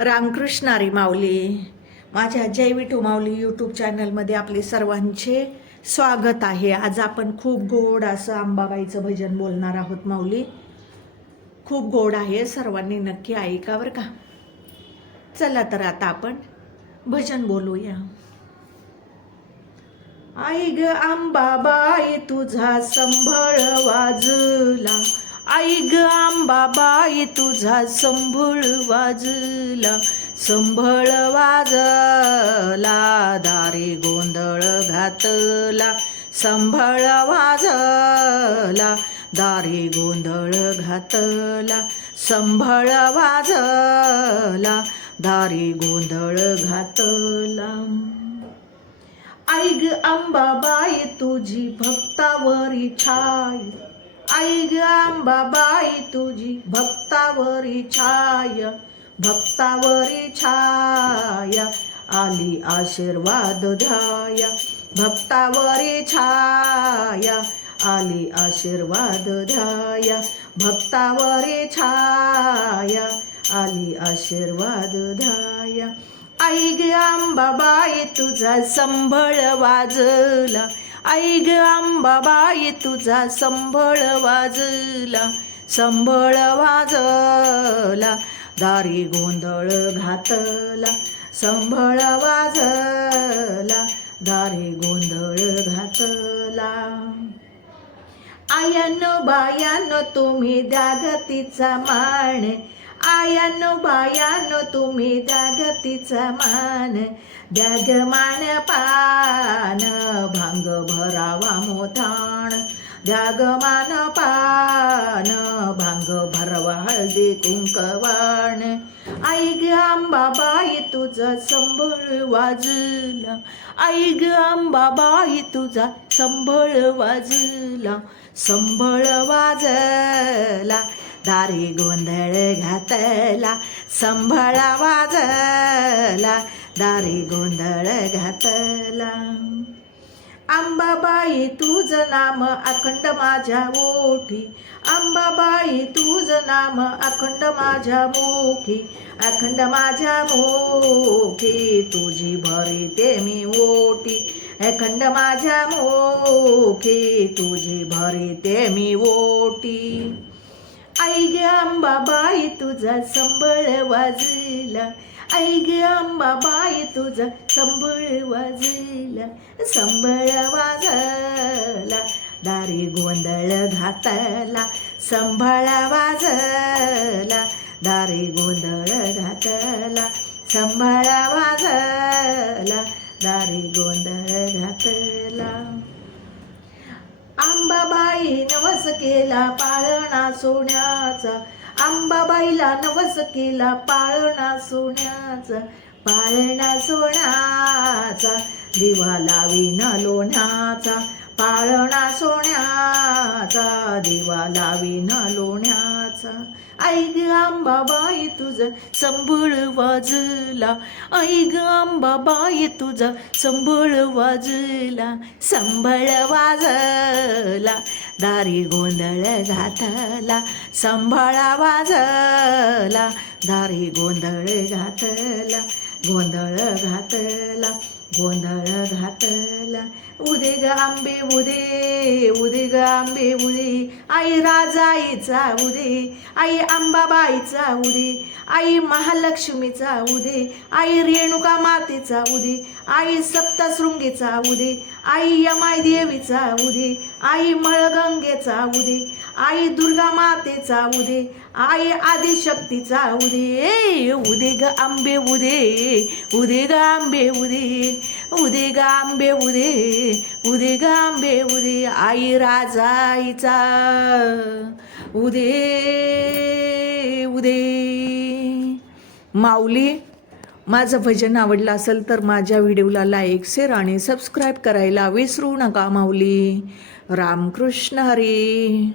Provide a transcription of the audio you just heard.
रामकृष्ण हरी माऊली. माझ्या जय विठू माऊली यूट्यूब चॅनलमध्ये आपले सर्वांचे स्वागत आहे. आज आपण खूप गोड असं अंबाबाईचं भजन बोलणार आहोत माऊली. खूप गोड आहे, सर्वांनी नक्की ऐका बरं का. चला तर आता आपण भजन बोलूया. आई ग अंबाबाई तुझा संभळ वाजला, आई ग अंबाबाई तुझा संभळ वाजला, संभळ वाजला दारी गोंधळ घातला, संभळ वाजला दारी गोंधळ घातला, संभळ वाजला दारी गोंधळ घातला. आई ग अंबाबाई तुझी भक्तावरी छाय, आई ग अंबाबाई तुझी भक्तावरी छाय, भक्तावरी छाया आली आशीर्वाद द्याया, भक्तावरी छाया आली आशीर्वाद द्याया, भक्तावरी छाया आली आशीर्वाद द्याया. आई ग अंबाबाई तुझा संभळ वाजला, आई ग अंबाबाई तुझा संभळ वाजला, संभळ वाजला दारी गोंधळ घातला, संभळ वाजला दारी गोंधळ घातला. आयानो बायानो तुम्ही द्या गतीचा मान, आयानो बायानो तुम्ही द्या गतीचा मान, द्या ग मान पान भांग भरावा मोठाण, द्या ग मान पान भांग भरवा हळदी कुंकवाण. आई ग अंबाबाई तुझा संभळ वाजला, आई ग अंबाबाई तुझा संभळ वाजला, संभळ वाजला दारी गोंधळ घातला, संभळ वाजला दारी गोंधळ घातला. अंबाबाई तुझं नाम अखंड माझ्या ओठी, अंबाबाई तुझं नाम अखंड माझ्या मुखी, अखंड माझ्या मुखी तुझी भरी ते मी ओटी, अखंड माझ्या मुखी तुझी भरी ते मी ओटी. आई ग अंबाबाई तुझा संभळ वाजला, आई ग अंबाबाई तुझा संभळ वाजला, संभळ वाजला दारी गोंधळ घातला, संभळ वाजला दारी गोंधळ घातला, संभळ वाजला दारी गोंधळ घातला. अंबाबाई नवस केला पाळणा सोन्याचा, अंबाबाईला नवस केला पाळणा सोन्याचा, पाळणा सोन्याचा दिवा लावीन लोण्याचा, पाळणा सोन्याचा दिवा लावीन लोण्याचा. आई ग अंबाबाई तुझा संभळ वाजला, आई ग अंबाबाई तुझा संभळ वाजला, संभळ वाजला दारी गोंधळ घातला, संभळ वाजला दारी गोंधळ घातला, गोंधळ घातला, गोंधळ घातला. उदे ग आंबे उदे, उदे ग आंबे उदे, आई राजाईचा उदे, आई अंबाबाईचा उदे, आई महालक्ष्मीचा उदे, आई रेणुका मातेचा उदे, आई सप्तशृंगीचा उदे, आई यमाई देवीचा उदे, आई मळगंगेचा उदे, आई दुर्गा मातेचा उदे, आई आदिशक्तीचा उदे. उदे ग आंबे उदे, उदे ग आंबे उदे, उदे ग आंबे उदे, उदे ग आंबे उदे, आई राजाईचा उदे उदे. माऊली, माझं भजन आवडलं असेल तर माझ्या व्हिडिओला लाईक, शेअर आणि सबस्क्राईब करायला विसरू नका माऊली. रामकृष्ण हरी.